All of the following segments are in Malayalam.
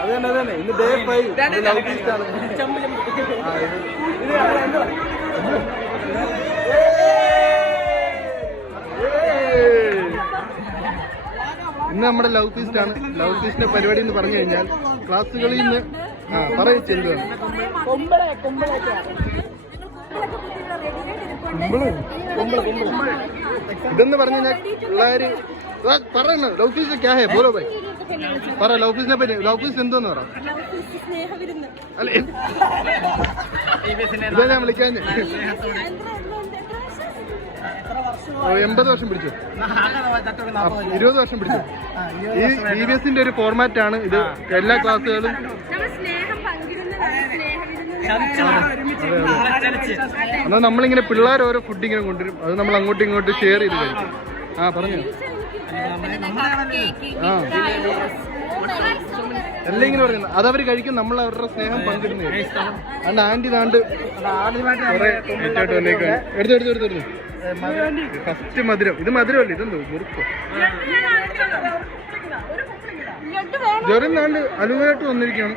അതന്നെ ഇന്ന് ഡേ 5 ലവ് ഫീസ്റ്റ് ആണ്. ഇന്ന് നമ്മുടെ ലവ് ഫീസ്റ്റ് ആണ്. ലവ് ഫീസ്റ്റിന്റെ പരിപാടി എന്ന് പറഞ്ഞു കഴിഞ്ഞാൽ ക്ലാസ്സുകളിൽ നിന്ന് പറയിച്ചു എന്തുവാണ് ഇതെന്ന് പറഞ്ഞു കഴിഞ്ഞാൽ പിള്ളേര് പറയണ ലവ് ഫീസ്റ്റ് ക്യാ ഹേ ബോലോ ഭായ് പറ. ലവ് ഫീസിനെ പറ്റി ലവ് ഫീസ്റ്റ് എന്തോന്ന് പറ. അല്ല ഇതാ ഞാൻ വിളിക്കാൻ 80 വർഷം പിടിച്ചു, 20 വർഷം പിടിച്ചു. ഈ EVSന്റെ ഒരു ഫോർമാറ്റ് ആണ് ഇത്. എല്ലാ ക്ലാസ്സുകളും എന്നാൽ നമ്മളിങ്ങനെ പിള്ളേർ ഓരോ ഫുഡ് ഇങ്ങനെ കൊണ്ടുവരും, അത് നമ്മൾ അങ്ങോട്ടും ഇങ്ങോട്ടും ഷെയർ ചെയ്ത് കഴിക്കും. പറഞ്ഞു എല്ലാം ഇങ്ങനെ പറയുന്നത് അതവര് കഴിക്കും, നമ്മൾ അവരുടെ സ്നേഹം പങ്കിടുന്നത്. അതുകൊണ്ട് ആന്റി താണ്ട് എടുത്തു ഫസ്റ്റ് മധുരം. ഇത് മധുരമല്ലേ, ഇതെന്തോ മുറുക്കോ ജെറിൻ താണ്ട് അലുവയായിട്ട് വന്നിരിക്കണം.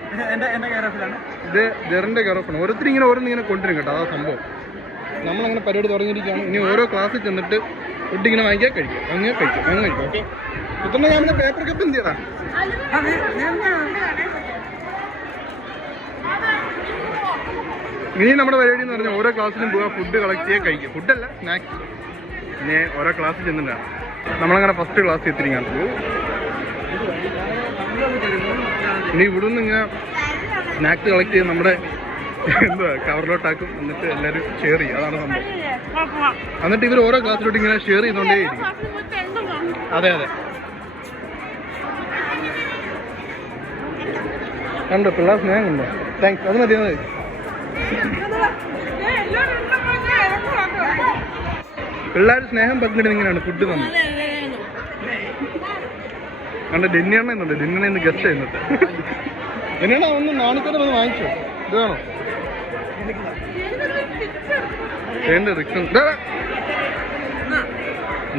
ഇത് ജെറിന്റെ കറപ്പാണ്. ഓരോരുത്തർ ഇങ്ങനെ ഓരോന്നിങ്ങനെ കൊണ്ടുവരും കേട്ടോ, അതാ സംഭവം. നമ്മളങ്ങനെ പരിപാടി തുടങ്ങിയിരിക്കുകയാണ്. ഇനി ഓരോ ക്ലാസ്സിൽ ചെന്നിട്ട് ഫുഡ് ഇങ്ങനെ വാങ്ങിക്കാൻ കഴിക്കും, അങ്ങനെ കഴിക്കും. ഓക്കെ ഇത്ര ഞാൻ പേപ്പർ കപ്പ് എന്ത് ചെയ്യടാ. ഇനി നമ്മുടെ പരിപാടി എന്ന് പറഞ്ഞാൽ ഓരോ ക്ലാസ്സിലും പോകാൻ ഫുഡ് കളക്ട് ചെയ്യാൻ കഴിക്കും. ഫുഡല്ല, സ്നാക്സ്. പിന്നെ ഓരോ ക്ലാസ്സിൽ ചെന്നിട്ടാണ് നമ്മളങ്ങനെ ഫസ്റ്റ് ക്ലാസ് എത്തിരിക്കാണ്. ഇനി ഇവിടുന്ന് ഇങ്ങനെ സ്നാക്സ് കളക്ട് ചെയ്ത് നമ്മുടെ എന്തുവാ കവറിലോട്ടാക്കും. എന്നിട്ട് എല്ലാവരും ഷെയർ ചെയ്യും, അതാണ് സംഭവം. എന്നിട്ട് ഇവർ ഓരോ ക്ലാസ്സിലോട്ട് ഇങ്ങനെ ഷെയർ ചെയ്തുകൊണ്ടേയിരിക്കും. അതെ കണ്ടോ പിള്ളേർ സ്നേഹം കണ്ടോ. താങ്ക്സ്, അത് മതി. പിള്ളേർ സ്നേഹം പങ്കിടുന്ന ഇങ്ങനെയാണ് ഫുഡ് തന്നെ. കണ്ട ഡെന്നിയണ്ണ എന്നുണ്ട്, ഡെന്നിയണ്ണ ഇന്ന് ഗസ്റ്റ് ചെയ്യുന്നത്. ഡെന്നിയണ്ണ ഒന്ന് നാണിക്കോടെ വന്ന് വാങ്ങിച്ചോ. ഇത് വേണോ?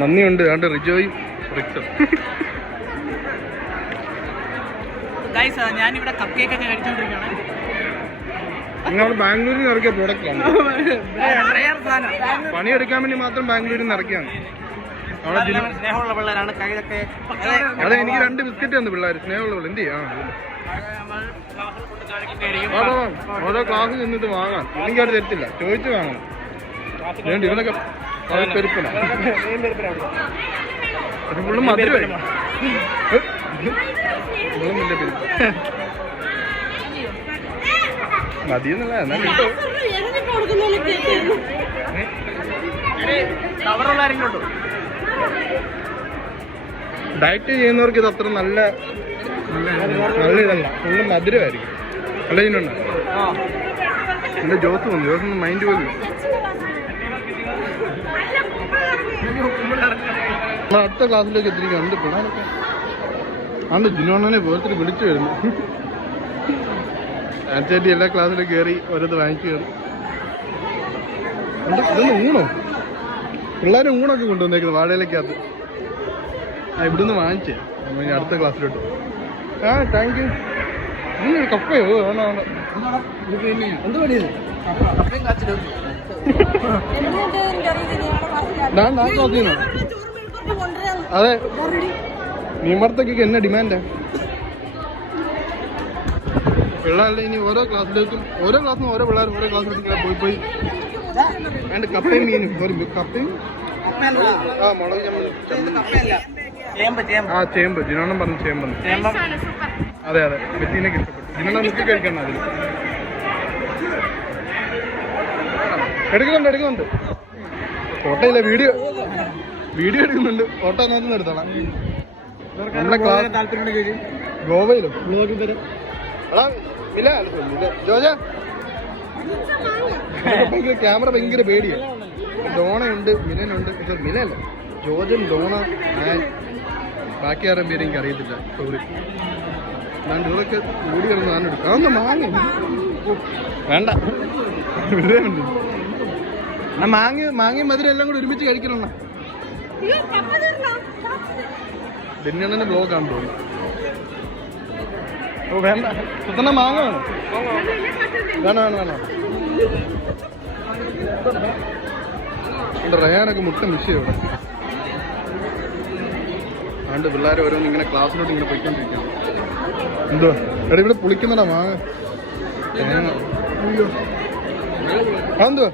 നന്ദിയുണ്ട്. കണ്ട് റിജോയും റിക്സും. ഞാനിവിടെ കപ്പ് കേക്ക് ഒക്കെ കഴിച്ചോണ്ടിരിക്കുകയാണ്. നിങ്ങൾ ബാംഗ്ലൂരിൽ നിന്ന് ഇറക്കിയ പ്രോഡക്റ്റാണ്. പണിയെടുക്കാൻ വേണ്ടി മാത്രം ബാംഗ്ലൂരിൽ നിന്ന് ഇറക്കിയാണ്. സ്നേഹമുള്ള പിള്ളേരാണ്. കൈതൊക്കെ അതെ, എനിക്ക് 2 ബിസ്ക്കറ്റ് തന്നു പിള്ളേർ. സ്നേഹമുള്ള പിള്ളേർ എന്ത് ചെയ്യാം. ഓരോ ക്ലാസ്സിൽ നിന്നിട്ട് വാങ്ങാം. എനിക്ക് അവിടെ തരത്തില്ല, ചോദിച്ചു വാങ്ങണം. വേണ്ടി ഇവനൊക്കെ പെരുപ്പന ഫുള്ളും മധുരമായി. മതിയെന്നല്ല, എന്നാ കിട്ടോ. ഡയറ്റ് ചെയ്യുന്നവർക്ക് ഇത് അത്ര നല്ല ഇതല്ല. ഫുള്ള് മധുരമായിരിക്കും. നല്ല ഇതിനുണ്ട്. എന്റെ ജോസ് വന്നു മൈൻഡ് പോലും. നമ്മൾ അടുത്ത ക്ലാസ്സിലേക്ക് എത്തിരിക്കുകയാണ്. എന്ത് പിള്ളേരൊക്കെ അന്ന് ജിനോണ്ണനെ പോലത്തിൽ വിളിച്ചു വരുന്നു. ആൻസേറ്റി എല്ലാ ക്ലാസ്സിലും കയറി ഓരോന്ന് വാങ്ങിച്ചു കയറി. ഇതൊന്ന് ഊണോ? പിള്ളേർ ഊണൊക്കെ കൊണ്ടുവന്നേക്കുന്നത് വാഴയിലേക്കകത്ത്. ഇവിടുന്ന് വാങ്ങിച്ചേ നമ്മൾ ഇനി അടുത്ത ക്ലാസ്സിലോട്ട്. Thank you. കപ്പയോ? വേണോ എന്ത് പണിയത്? അതെ, മീൻവറുത്തൊക്കെ എന്നെ ഡിമാൻഡാ. പിള്ളേരുടെ ഇനി ഓരോ ക്ലാസ്സിലേക്കും ഓരോ ക്ലാസ്സിനും ഓരോ പിള്ളേരും ഓരോ ക്ലാസ്സിലേക്ക് പോയി വേണ്ട. കപ്പയും മീനും കപ്പയും മുളക് ചേമ്പ്. ജിനോണം പറഞ്ഞു ചേമ്പ്. അതെ ബെറ്റീനൊക്കെ ഇഷ്ടപ്പെട്ടു. ജിനോണം മുക്കി കഴിക്കണം. അതിൽ എടുക്കുന്നുണ്ട്. ഫോട്ടോ ഇല്ല, വീഡിയോ എടുക്കുന്നുണ്ട്. ഫോട്ടോ നോക്കുന്ന എടുത്തോളാം. നമ്മളെ ക്ലാസ് ഗോവയിലോ ക്യാമറ ഭയങ്കര പേടിയാണ്. ഡോണയുണ്ട്, മിലനുണ്ട്. മിലല്ല, ജോജൻ, ഡോണ, ബാക്കി ആരും പേര് എനിക്ക് അറിയത്തില്ല. സോറി. ഞാൻ ഇവരൊക്കെ കൂടി വരുന്ന ഞാൻ എടുക്കും. അതൊന്ന് മാങ്ങ വേണ്ട. മാങ്ങയും മധുരം എല്ലാം കൂടി ഒരുമിച്ച് കഴിക്കണം. ബെന്യാണന്റെ ബ്ലോഗ് ആണ് തോന്നുന്നു. ഓ വേണ്ട, സുത്തന്നെ മാങ്ങ വേണം. വേണം വേണം വേണം. റയാനൊക്കെ മുട്ട മിസ് ഇവിടെ. അതുകൊണ്ട് പിള്ളേർ ഓരോന്ന് ഇങ്ങനെ ക്ലാസ്സിലോട്ട് ഇങ്ങനെ പോയിക്കൊണ്ടിരിക്കുകയാണ്. എന്തോ എടാ ഇവിടെ പുളിക്കുന്നടാ മാങ്ങ. അയ്യോ അതെന്തുവാ?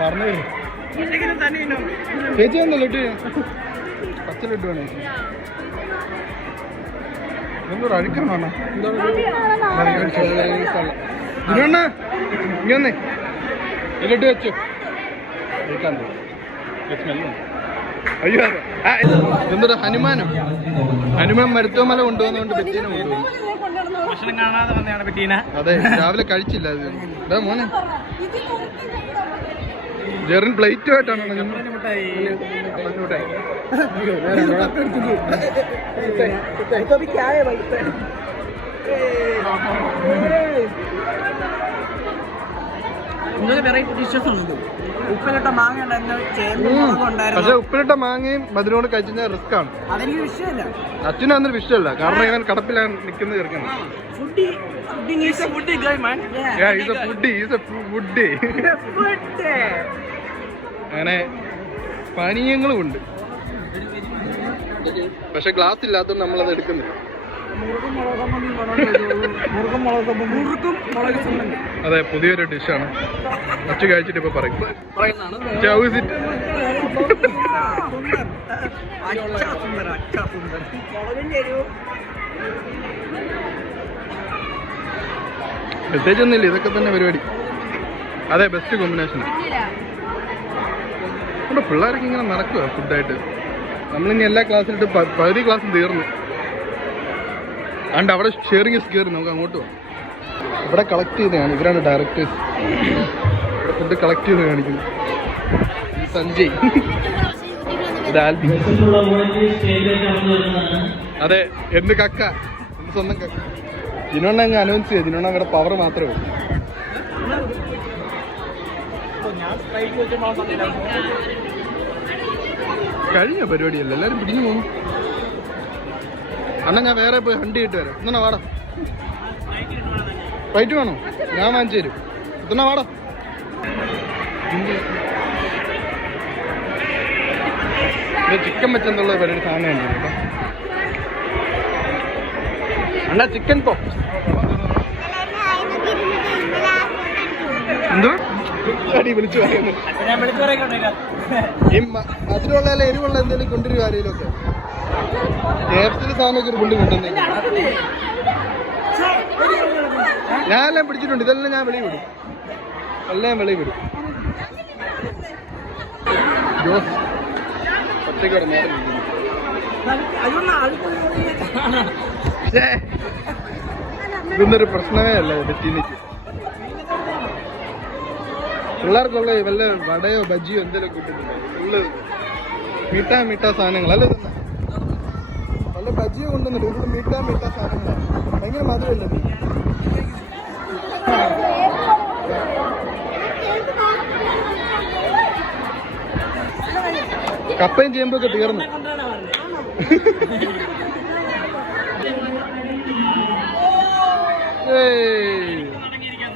മറന്നു ചേച്ചി എന്താ ലഡു? പച്ച ലഡു ആണ് ചേച്ചി. എന്തോ അഴുക്കണോ? ഇതിനൊന്ന് ഇങ്ങനെ ലഡു വെച്ചു. അയ്യോ എന്തൊരു ഹനുമാനോ? ഹനുമാൻ മരുത്തോമല കൊണ്ടുവന്നുകൊണ്ട് ബെറ്റീനെ കൊണ്ടുപോകും. ഭക്ഷണം കാണാതെ വന്നതാണ് ബെറ്റീന. അതെ, രാവിലെ കഴിച്ചില്ല അത്. ഇതാ മോനെ ജെറിൻ പ്ലേറ്റുമായിട്ടാണ് വെറൈറ്റി ഡിഷസ് ഉണ്ട്. ഉപ്പിലിട്ട മാങ്ങ പക്ഷെ ഉപ്പിലിട്ട മാങ്ങയും അതിനോട് കഴിച്ചാൽ റിസ്ക് ആണ്. അതെനിക്ക് വിഷയമല്ല, അച്ഛനും അന്നൊരു വിഷയമല്ല. കാരണം ഇവൻ കടപ്പിലാണ് നിൽക്കുന്നത് ചേർക്കണം. അങ്ങനെ പാനീയങ്ങളും ഉണ്ട്. പക്ഷെ ഗ്ലാസ് ഇല്ലാത്തതുകൊണ്ട് നമ്മളത് എടുക്കുന്നില്ല. അതെ, പുതിയൊരു ഡിഷാണ്. അച്ഛൻ കഴിച്ചിട്ട് ഇപ്പൊ പറയും. പ്രത്യേകിച്ചൊന്നുമില്ല, ഇതൊക്കെ തന്നെ പരിപാടി. അതെ, ബെസ്റ്റ് കോമ്പിനേഷൻ. ഇവിടെ പിള്ളേരൊക്കെ ഇങ്ങനെ നടക്കുക ഫുഡായിട്ട്. നമ്മളിനി എല്ലാ ക്ലാസ്സിലിട്ട് പകുതി ക്ലാസ്സും തീർന്നു. അതുകൊണ്ട് അവിടെ ഷെയറിങ് കയറി നമുക്ക് അങ്ങോട്ട് പോകാം. ഇവിടെ കളക്ട് ചെയ്തതാണ്, ഇവരാണ് ഡയറക്ടേഴ്സ്. ഇവിടെ ഫുഡ് കളക്ട് ചെയ്ത് കാണിക്കുന്നു. സഞ്ജയ്, ഇത് ആൽബി. അതെ, എന്ത് കക്ക, എന്ത് സ്വന്തം കക്ക. ജിനോണ്ണ അങ്ങ് അനൗൺസ് ചെയ്തു. ജിനോണ്ണ അവിടെ പവർ മാത്രമേ ഉള്ളൂ. കഴിഞ്ഞ പരിപാടിയല്ല, എല്ലാവരും പിടിഞ്ഞു പോകുന്നു. അണ്ണ ഞാൻ വേറെ പോയി ഹണ്ടി ഇട്ട് വരാം. എന്നാ വാടാ, ഫ്ലൈറ്റ് വേണോ? ഞാൻ വാങ്ങിച്ചു തരും. എന്നാ വാടാ. ചിക്കൻ വെച്ചെന്നുള്ള പരിപാടി സാധനം ഉണ്ട് കേട്ടോ. അണ്ണാ ചിക്കൻ പോപ്സ് എന്തോ അടി വിളിച്ചു പറയുന്നു. ഈ മധുരമുള്ള എരിവുള്ള എന്തെങ്കിലും കൊണ്ടുവരും ആരെങ്കിലും ഒക്കെ. കേപ്സിന്റെ സാധനമൊക്കെ ഒരു പുള്ളി കൊണ്ടുവന്നേ. ഞാനെല്ലാം പിടിച്ചിട്ടുണ്ട്. ഇതെല്ലാം ഞാൻ വെളി വിടും, എല്ലാം വെളി വിടും. ജോസ് ഒറ്റയ്ക്കോടെ മാറി. ഇതൊന്നൊരു പ്രശ്നമേ അല്ല ബെറ്റീനയ്ക്ക്. പിള്ളേർക്കുള്ള വല്ല വടയോ ബജിയോ എന്തെങ്കിലും കിട്ടുന്നുണ്ടോ? ഫുള്ള് മീട്ടാ സാധനങ്ങൾ അല്ലേ തന്നെ. വല്ല ബജിയോ കൊണ്ടുവന്നിട്ട് ഫുള്ള് മീട്ടാ സാധനങ്ങളാണ്. ഭയങ്കര മധുരമല്ലേ? കപ്പയും ചേമ്പൊക്കെ തീർന്നു.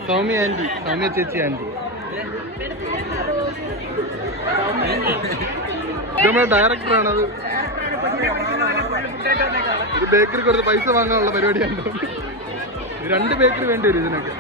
സൗമ്യ ചേച്ചി ആൻറ്റി. ഇത് നമ്മുടെ ഡയറക്ടറാണത്. ഇത് ബേക്കറി കൊടുത്ത് പൈസ വാങ്ങാനുള്ള പരിപാടിയാണ്. 2 ബേക്കറി വേണ്ടി വരും ഇതിനൊക്കെ.